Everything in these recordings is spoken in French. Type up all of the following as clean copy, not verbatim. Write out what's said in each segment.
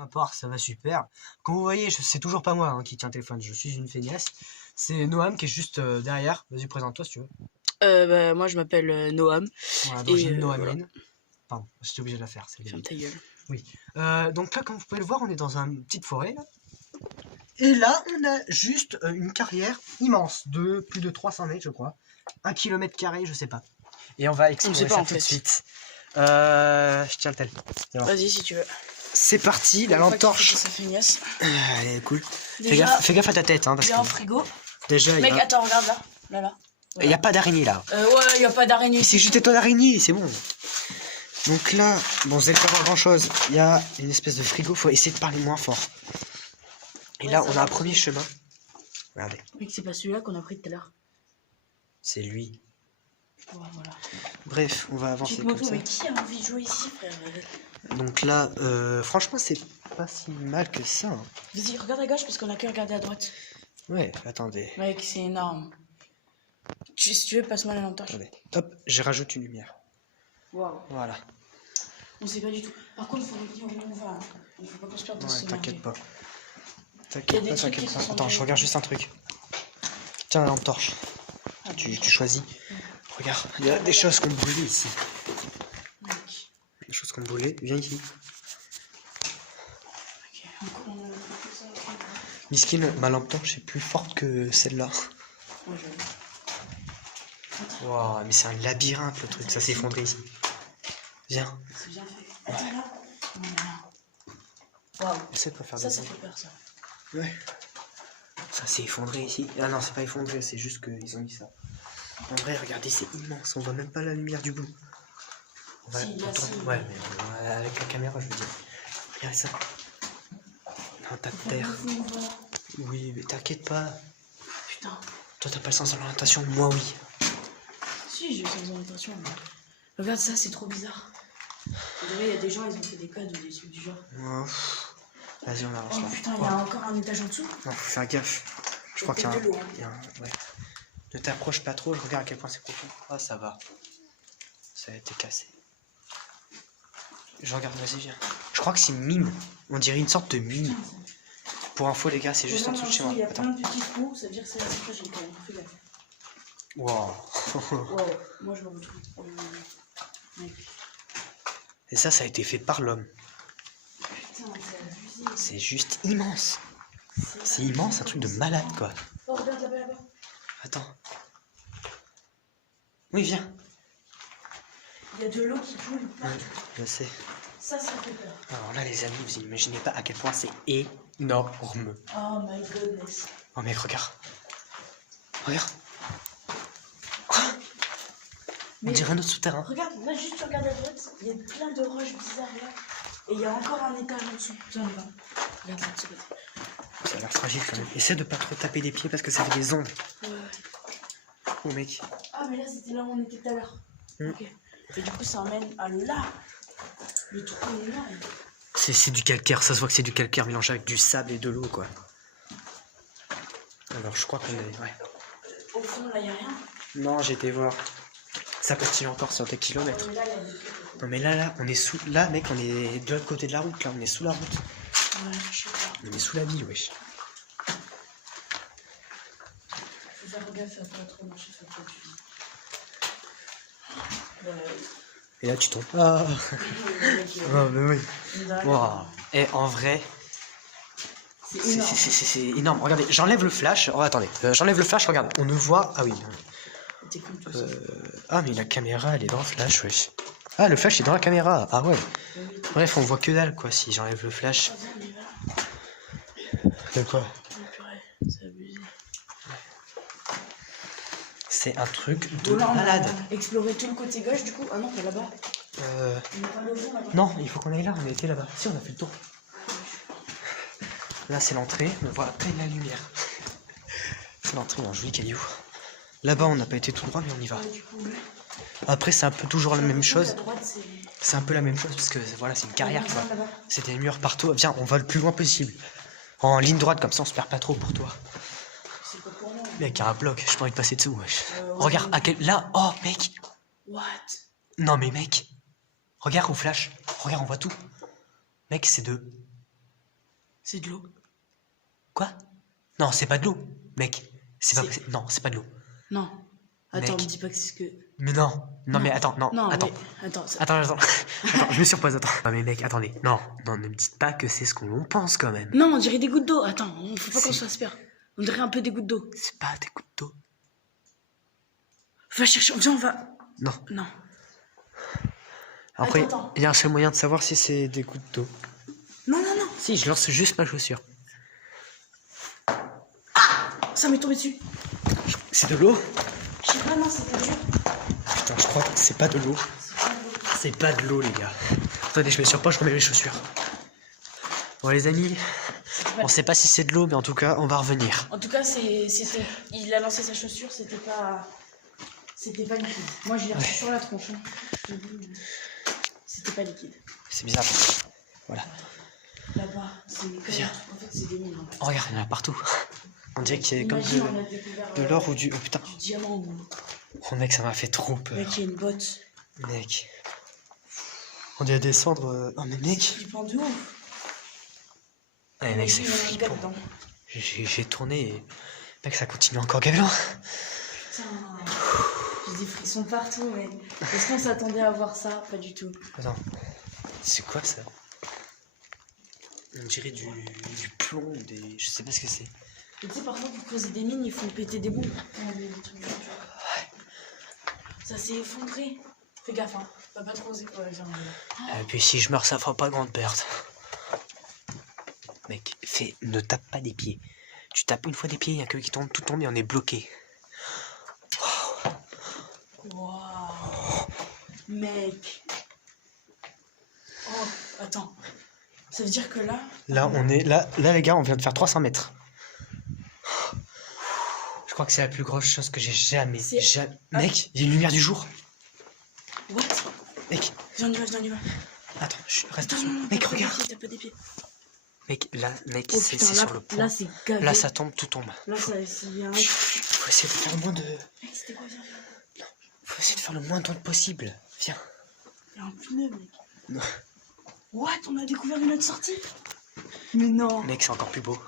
à part, ça va super. Comme vous voyez, c'est toujours pas moi qui tiens le téléphone, je suis une feignasse. C'est Noam qui est juste derrière. Vas-y, présente-toi si tu veux. Bah, moi je m'appelle Noam. Voilà, d'origine voilà. Noamine. Pardon, j'étais obligé de la faire. Ferme ta gueule. Oui. Donc là, comme vous pouvez le voir, on est dans une petite forêt. Là. Et là, on a juste une carrière immense de plus de 300 mètres, je crois. 1 km², je sais pas. Et on va explorer ça tout de suite. Je tiens le tel. Vas-y si tu veux. C'est parti, la lampe torche. Elle est cool. Fais gaffe à ta tête. Hein, parce il y a un frigo. Déjà, mec, attends, regarde là. Là. Il n'y a pas d'araignée là. Ouais, il n'y a pas d'araignée. C'est juste des toits d'araignée, c'est bon. Donc là, bon, vous allez pas voir grand chose. Il y a une espèce de frigo, faut essayer de parler moins fort. Et là, on a un premier chemin. Regardez. Mec, c'est pas celui-là qu'on a pris tout à l'heure. C'est lui. Ouais, voilà. Bref, on va avancer comme ça. Mais qui a envie de jouer ici, frère? Donc là, franchement, c'est pas si mal que ça. Hein. Vas-y, regarde à gauche parce qu'on a que regardé à droite. Ouais, attendez. Mec, c'est énorme. Si tu veux, passe-moi la lampe torche. Hop, je rajoute une lumière. Waouh. Voilà. On sait pas du tout. Par contre, il faut nous dire où on va. Il faut pas qu'on se perde dans ce t'inquiète pas. T'inquiète pas. Attends, je regarde juste un truc. Tiens, la lampe torche. Tu choisis. Regarde, il y a des choses qu'on brûlait ici. Des choses qu'on brûlait. Viens ici. Miskin, ma lampe torche est plus forte que celle-là. Waouh, mais c'est un labyrinthe le truc, ça s'est effondré ici. Viens. C'est bien fait. Attends là. Waouh. Essaie de pas faire ça fait peur ça. Ouais. Ça s'est effondré ici. Ah non, c'est pas effondré, c'est juste qu'ils ont mis ça. En vrai, regardez, c'est immense, on voit même pas la lumière du bout. On va attendre. Ouais, mais avec la caméra, je veux dire. Regardez ça. Un tas de terre. Oui, mais t'inquiète pas. Putain. Toi, t'as pas le sens de l'orientation, moi oui. Si, j'ai le sens de l'orientation. Mais... regarde ça, c'est trop bizarre. Il y a des gens, ils ont fait des codes ou des trucs du genre. Oh. Vas-y, on avance. Oh putain, il y a encore un étage en dessous. Non, faut faire gaffe. Je crois qu'il y a un... Ouais. Ne t'approche pas trop, je regarde à quel point c'est profond. Ah, ça va. Ça a été cassé. Je regarde, vas-y, viens. Je crois que c'est une mine. On dirait une sorte de mine. Pour info, les gars, c'est juste en dessous de chez moi. Il y a plein de petits trous, ça veut dire que c'est la sécurité, j'ai quand même fait gaffe. Waouh. Moi je me retrouve. Et ça a été fait par l'homme. Putain, c'est abusé. C'est juste immense. C'est immense, un truc de malade, quoi. Oh, regarde là-bas. Attends. Oui, viens. Il y a de l'eau qui coule partout. Je sais. Ça fait peur. Alors là, les amis, vous imaginez pas à quel point c'est énorme. Oh my goodness. Oh mec, regarde. Regarde. On dirait un autre souterrain. Regarde, là juste tu regardes à droite, il y a plein de roches bizarres là. Et il y a encore un étage en dessous. Viens, on va. Regarde de ce côté. Ça a l'air fragile quand même. Essaie de pas trop taper des pieds parce que ça fait des ondes. Ouais. Oh mec. Ah mais là c'était là où on était tout à l'heure. Ok. Et du coup ça emmène à là. Le trou est énorme. C'est du calcaire, ça se voit que c'est du calcaire mélangé avec du sable et de l'eau quoi. Alors je crois qu'on est... Ouais. Au fond là y a rien. Non, j'ai été voir. Ça continue encore sur des kilomètres. Non mais là, on est sous... Là mec, on est de l'autre côté de la route, là, on est sous la route. Ouais, je sais pas. On est sous la ville, wesh. Faut faire gaffe à pas trop marcher sur le côté. Et là tu tombes. Ah, oh, mais oui. Wow. Et en vrai, c'est énorme. Regardez, j'enlève le flash. Oh, attendez, j'enlève le flash, regarde. On ne voit. Ah oui. Ah, mais la caméra, elle est dans le flash, wesh. Ah, le flash est dans la caméra. Ah ouais. Bref, on voit que dalle, quoi, si j'enlève le flash. De quoi? C'est abusé. C'est un truc de malade. Explorer tout le côté gauche, du coup. Ah non, t'es là-bas. Non, il faut qu'on aille là, on a été là-bas. Si, on a fait le tour. Là, c'est l'entrée, on voit à peine la lumière. C'est l'entrée, un joli caillou. Là-bas, on n'a pas été tout droit, mais on y va. Après, c'est un peu toujours la même chose. C'est un peu la même chose, parce que voilà, c'est une carrière, quoi. C'est des murs partout. Viens, on va le plus loin possible. En ligne droite, comme ça, on se perd pas trop pour toi. Mec, il y a un bloc, j'ai pas envie de passer dessous, wesh. Regarde, à quel... Là, oh, mec. What? Non, mais mec. Regarde au flash. Regarde, on voit tout. Mec, c'est de... C'est de l'eau. Quoi? Non, c'est pas de l'eau, mec. C'est pas C'est- possible. Non, c'est pas de l'eau. Non. Attends, Mec. me dis pas que c'est ce que... Mais non. Non, mais attends, non, Non, attends. mais... Attends, ça... Attends. Attends, je me surpose, attends. Non, mais mec, attendez. Non, ne me dites pas que c'est ce qu'on pense quand même. Non, on dirait des gouttes d'eau. Attends, faut pas qu'on Si. se fasse peur. On dirait un peu des gouttes d'eau. C'est pas des gouttes d'eau. Va chercher, viens, on va... Non. Non. Après, Attends. il y a un seul moyen de savoir si c'est des gouttes d'eau. Non. Si, je lance juste ma chaussure. Ça m'est tombé dessus. C'est de l'eau? Je sais pas, non, c'est pas dur. Putain, je crois que c'est pas de l'eau. C'est pas de l'eau, les gars. Attendez, je mets sur pas, je remets mes chaussures. Bon, les amis, on sait pas si c'est de l'eau, mais en tout cas, on va revenir. En tout cas, c'était... Il a lancé sa chaussure, c'était pas liquide. Moi, je l'ai reçu sur la tronche. Hein. C'était pas liquide. C'est bizarre. Voilà. Là-bas, c'est une conne. Viens. En fait, c'est des mines. Oh, regarde, il y en a partout. On dirait qu'il y a comme Imagine, on a découvert de l'or ou du... Oh putain. du diamant ou... Oh mec, ça m'a fait trop peur. Mec, il y a une botte. Mec. On dirait descendre... Oh mais mec. Flippant de ouf. Ouais mec, c'est Imagine, il y a un gars flippant. dedans. J'ai tourné et... Mec, ça continue encore galant. Putain. J'ai des frissons partout, mec. Est-ce qu'on s'attendait à voir ça? Pas du tout. Attends. C'est quoi ça? On dirait du plomb, des... Je sais pas ce que c'est. Et tu sais, parfois, pour creuser des mines, ils font péter des bombes. Des trucs du genre. Ça s'est effondré. Fais gaffe, hein. Va pas trop oser. Ouais, viens, Et puis si je meurs, ça fera pas grande perte. Mec, ne tape pas des pieds. Tu tapes une fois des pieds, il y a que qui tombe, tout tombe et on est bloqué. Waouh. Mec. Oh, attends. Ça veut dire que là... Là, on est... Là, les gars, on vient de faire 300 mètres. Je crois que c'est la plus grosse chose que j'ai jamais... Mec, il y a une lumière du jour. What? Mec, Viens, on y va. attends, reste Attends, sur... non, Mec, tape pas des regarde. pieds, tape pas des pieds. Mec, là, mec, Oh c'est putain, sur le point. là, c'est gavé. Là, ça tombe, tout tombe. Là, ça, c'est bien. Faut essayer de faire le moins de... Mec, c'était quoi? Viens. Faut essayer de faire le moins d'ondes possible. Viens. Il y a un pneu, mec. Non. What? On a découvert une autre sortie? Mais non. Mec, c'est encore plus beau.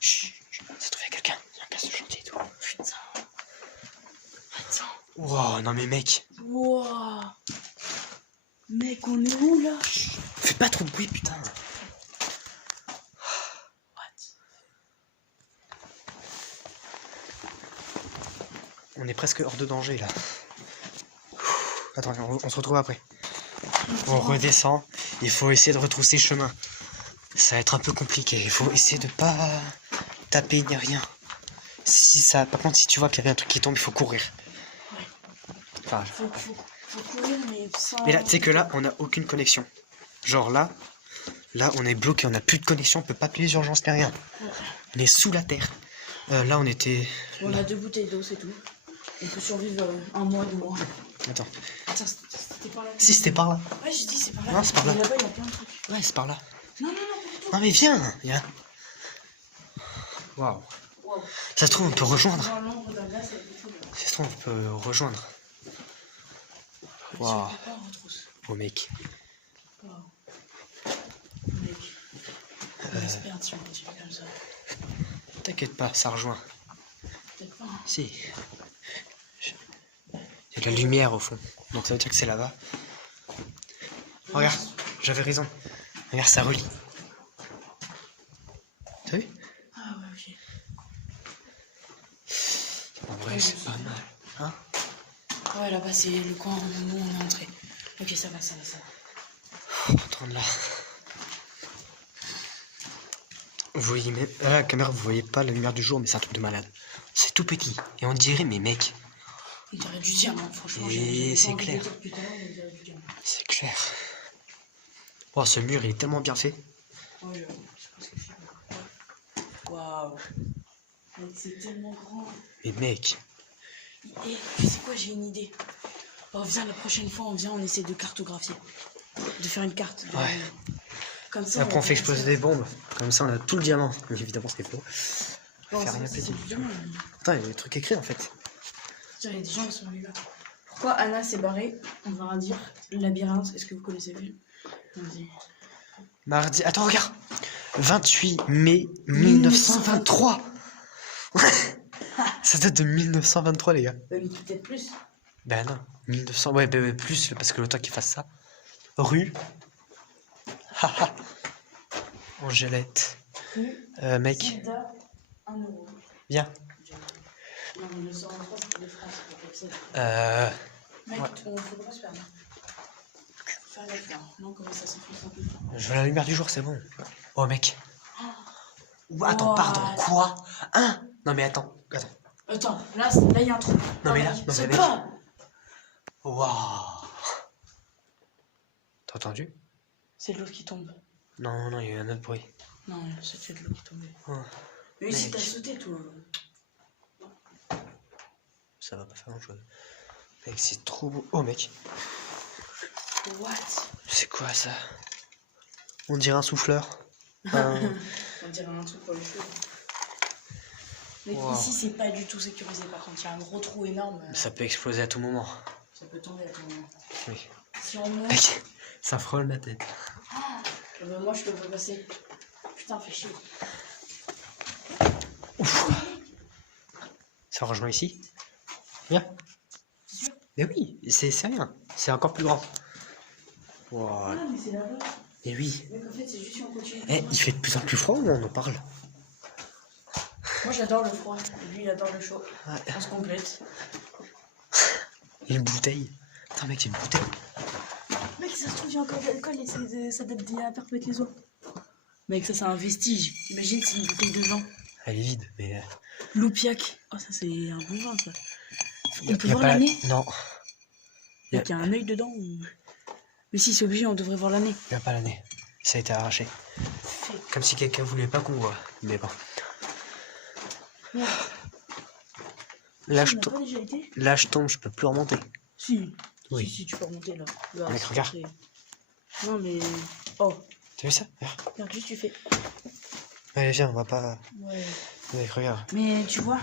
Chut, ça se trouve, il y a quelqu'un. Il y a un casse de chantier et tout. Putain. Attends. Wow, non mais mec. Wow. Mec, on est où, là? Fais pas trop de bruit, putain. What? On est presque hors de danger, là. Attends, on se retrouve après. On redescend. Il faut essayer de retrousser chemin. Ça va être un peu compliqué. Il faut essayer de pas taper ni rien. Par contre, si tu vois qu'il y avait un truc qui tombe, il faut courir. Ouais. Enfin, Faut courir, mais sans... mais là, tu sais que là, on n'a aucune connexion. Genre là, on est bloqué, on n'a plus de connexion, on peut pas appeler les urgences ni rien. Ouais. On est sous la terre. Là, on était... On a 2 bouteilles d'eau, c'est tout. On peut survivre 1 mois, 2 mois. Attends. Attends, c'était par là. Si, c'était par là. Ouais, j'ai dit c'est par là. Non, c'est par là. Mais là-bas, il y a plein de trucs. Ouais, c'est par là. Non, pas du tout. Non, mais viens. Waouh. Wow. Ça se trouve, on peut rejoindre. Dans l'ombre d'un gars, ça fait tout. Ça se trouve, on peut rejoindre. Waouh. Oh, mec. Wow. Mec. On espère si on continue comme ça. T'inquiète pas, ça rejoint. Peut-être pas. Hein. Si. Il y a de la lumière au fond. Donc ça veut dire que c'est là-bas. Regarde, j'avais raison. Regarde, ça relie. T'as vu? Ah ouais, ok. En vrai, c'est pas mal. Hein? Ouais, là-bas, c'est le coin où on est entré. Ok, ça va. Attends là. Vous voyez même... À la caméra, vous voyez pas la lumière du jour, mais c'est un truc de malade. C'est tout petit. Et on dirait, mais mec... Il dirait du diamant, franchement. Et c'est pas envie de clair. dire plus tard, mais il dirait du diamant. C'est clair. Oh, ce mur, il est tellement bien fait. Ouais, je pense que c'est... Waouh. Mec, c'est tellement grand. Mais mec... Et tu sais quoi, j'ai une idée. Oh, viens, la prochaine fois, on essaie de cartographier. De faire une carte. Ouais. Comme ça, Après, on fait exploser des bombes. Comme ça, on a tout le diamant. Mais évidemment, c'est faux. Bon, Faire rien c'est péter. du diamant. Attends, il y a des trucs écrits en fait. Il y a des gens qui sont venus là. Pourquoi Anna s'est barrée? On va dire labyrinthe. Est-ce que vous connaissez le film? Vas-y. Mardi. Attends, regarde. 28 mai 1923. Ça date de 1923, les gars. Mais peut-être plus. Ben non, 1900, ouais, ben plus, parce que le temps qu'il fasse ça. Rue. Haha. Angélette. Mec, Sida, 1 euro. viens. Non, 1923, c'était de France, c'est pas comme ça. Mec, Ouais. on faut pas se perdre. Faire gaffe là. Non, comment ça s'enfonce un peu. Je veux la lumière du jour, c'est bon. Oh, mec. Ouh, attends, Wow. pardon, quoi? Hein? Non, mais attends. Attends, là, il y a un trou. Non, mais là, mec, non, c'est mais mec. pas. Waouh. T'as entendu? C'est de l'eau qui tombe. Non, non, il y a eu un autre bruit. Non, c'était de l'eau qui tombait. Oh, Mais si mec. t'as sauté, toi. ça va pas faire grand chose. Mec, c'est trop beau. Oh, mec. What? C'est quoi ça? On dirait un souffleur. On dirait un truc pour les cheveux. Mec, Wow. ici, c'est pas du tout sécurisé. Par contre, il y a un gros trou énorme. Ça peut exploser à tout moment. Ça peut tomber à tout moment. Oui. Si on monte. Mec, ça frôle ma tête. Moi, je peux pas passer. Putain, fais chier. Ouf. Ça rejoint ici? Viens. C'est sûr? Mais oui, c'est rien. C'est encore plus grand. Wow. Ah, mais c'est là-bas. Et oui. Mec, en fait, c'est juste si on continue. Eh, il fait de plus en plus froid ou on en parle? Moi, j'adore le froid. Et lui, il adore le chaud. Ouais. On se complète. Il y a une bouteille. Attends, mec, il y a une bouteille. Mec, ça se trouve, il y a encore de l'alcool et ça date d'il y a à perpétuer les os. Mec, ça, c'est un vestige. Imagine, c'est une bouteille de vin. Elle est vide, mais. Loupiac. Oh, ça, c'est un bon vin, ça. On peut y a voir pas l'année? Non, Mec, il y a un œil dedans ou... Mais si, c'est obligé, on devrait voir l'année. il n'y a pas l'année. Ça a été arraché. Comme si quelqu'un voulait pas qu'on voit. Mais bon. Ouais. Là, On je n'a tombe. pas déjà été? Là, je tombe, je peux plus remonter. Si. Oui. Si, tu peux remonter, là. Là, Mec, c'est regarde. parfait. Non, mais... Oh, T'as vu ça? Regarde. regarde, juste tu fais... Allez, viens, on va pas. Ouais. Mec, regarde. Mais tu vois...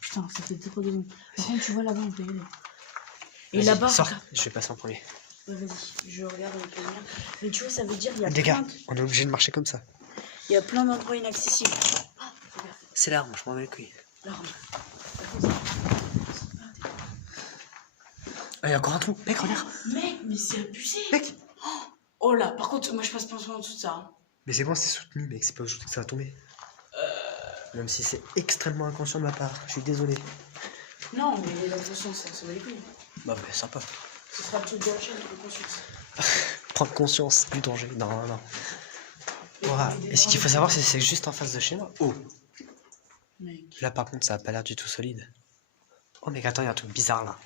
Putain, ça fait trop de long. Par contre, tu vois, là-bas, on peut y aller. Et Vas-y, là-bas... sors. regarde. Je vais passer en premier. Ouais, vas-y, je regarde avec la lumière. Mais tu vois, ça veut dire qu'il y a Les plein gars, de... on est obligé de marcher comme ça. Il y a plein d'endroits inaccessibles. Ah, regarde, C'est l'arme, je m'en bats les couilles. l'arme. Ah, il y a encore un trou. Mec, regarde. Mec, mais c'est abusé. Mec. Oh là, par contre, moi je passe pas en dessous de ça. Hein. Mais c'est bon, c'est soutenu, mec. C'est pas aujourd'hui que ça va tomber. Même si c'est extrêmement inconscient de ma part. Je suis désolé. Non, mais l'attention, ça va les couilles. Bah, mais sympa. Ce sera le truc de la chaîne de conscience. Prendre conscience du danger. Non, non, non. Voilà. Et ce qu'il faut savoir, c'est que c'est juste en face de chez moi. Oh. Mec. Là, par contre, ça a pas l'air du tout solide. Oh, mec, attends, il y a un truc bizarre là.